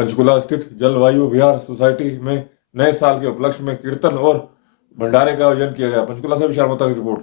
पंचकुला स्थित जलवायु विहार सोसाइटी में नए साल के उपलक्ष्य में कीर्तन और भंडारे का आयोजन किया गया। पंचकुला से विशाल मोहता की रिपोर्ट।